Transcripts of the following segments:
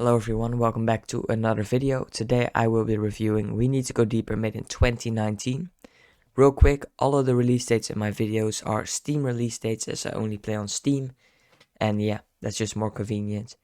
Hello everyone, welcome back to another video. Today I will be reviewing We Need to Go Deeper, made in 2019. Real quick, all of the release dates in my videos are Steam release dates as I only play on Steam. And yeah, that's just more convenient.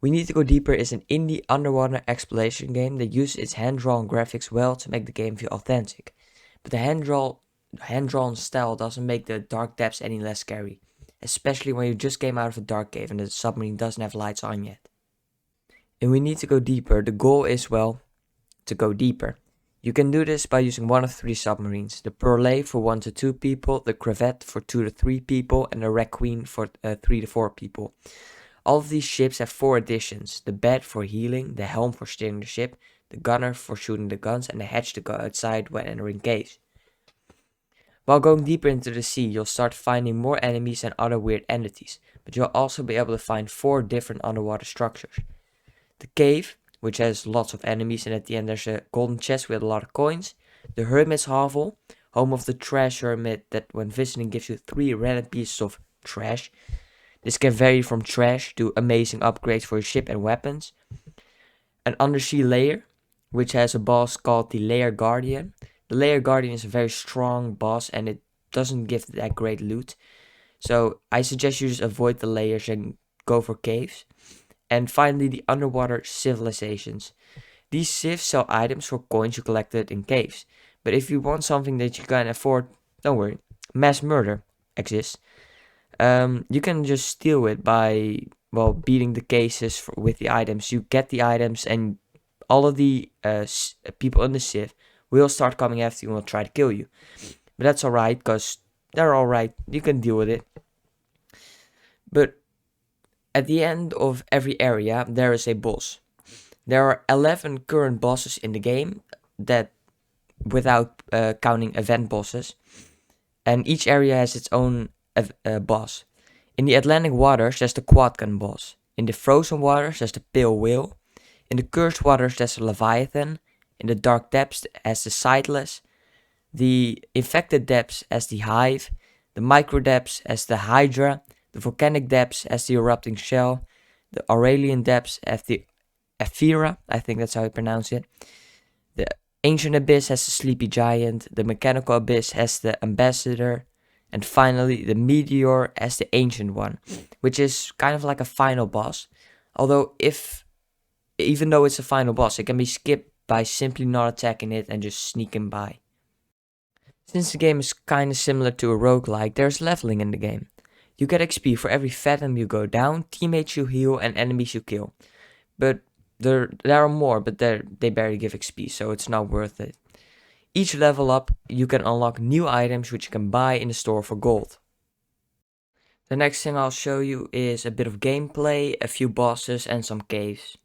We Need to Go Deeper is an indie underwater exploration game that uses its hand-drawn graphics well to make the game feel authentic. But the hand-drawn style doesn't make the dark depths any less scary. Especially when you just came out of a dark cave and the submarine doesn't have lights on yet. And We Need to Go Deeper, the goal is, well, to go deeper. You can do this by using one of three submarines. The Pearl for 1 to 2 people, the Crevette for 2 to 3 people, and the Wreck Queen for 3 to 4 people. All of these ships have 4 additions: the bed for healing, the helm for steering the ship, the gunner for shooting the guns, and the hatch to go outside when entering caves. While going deeper into the sea, you'll start finding more enemies and other weird entities, but you'll also be able to find 4 different underwater structures. The cave, which has lots of enemies, and at the end there's a golden chest with a lot of coins. The Hermit's Hovel, home of the trash hermit that when visiting gives you 3 random pieces of trash. This can vary from trash to amazing upgrades for your ship and weapons. An undersea lair, which has a boss called the Lair Guardian. The Lair Guardian is a very strong boss and it doesn't give that great loot. So I suggest you just avoid the layers and go for caves. And finally, the underwater civilizations. These civs sell items for coins you collected in caves. But if you want something that you can afford, don't worry, mass murder exists. You can just steal it by, well, beating the cases with the items. You get the items and all of the people in the civ will start coming after you and will try to kill you. But that's alright, because they're alright. You can deal with it. But at the end of every area, there is a boss. There are 11 current bosses in the game, that without counting event bosses. And each area has its own boss. In the Atlantic waters, there's the Quadgun boss. In the frozen waters, there's the Pale Whale. In the cursed waters, there's the Leviathan. In the dark depths, there's the Sightless. The infected depths as the Hive. The micro depths as the Hydra. The volcanic depths as the erupting shell, the Aurelian depths as the Ephira, I think that's how you pronounce it. The ancient abyss has the sleepy giant, the mechanical abyss has the ambassador, and finally the meteor as the ancient one, which is kind of like a final boss. Although even though it's a final boss, it can be skipped by simply not attacking it and just sneaking by. Since the game is kind of similar to a roguelike, there's leveling in the game. You get XP for every fathom you go down, teammates you heal, and enemies you kill. But there are more, but they barely give XP, so it's not worth it. Each level up, you can unlock new items which you can buy in the store for gold. The next thing I'll show you is a bit of gameplay, a few bosses, and some caves.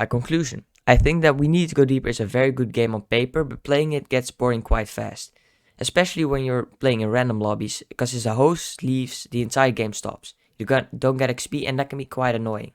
My conclusion. I think that We Need to Go Deeper is a very good game on paper, but playing it gets boring quite fast. Especially when you're playing in random lobbies, because if the host leaves, the entire game stops. You don't get XP, and that can be quite annoying.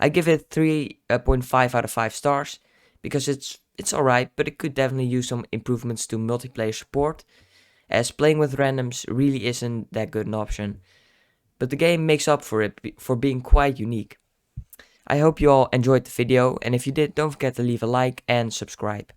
I give it 3.5 out of 5 stars, because it's alright, but it could definitely use some improvements to multiplayer support, as playing with randoms really isn't that good an option. But the game makes up for it for being quite unique. I hope you all enjoyed the video, and if you did, don't forget to leave a like and subscribe.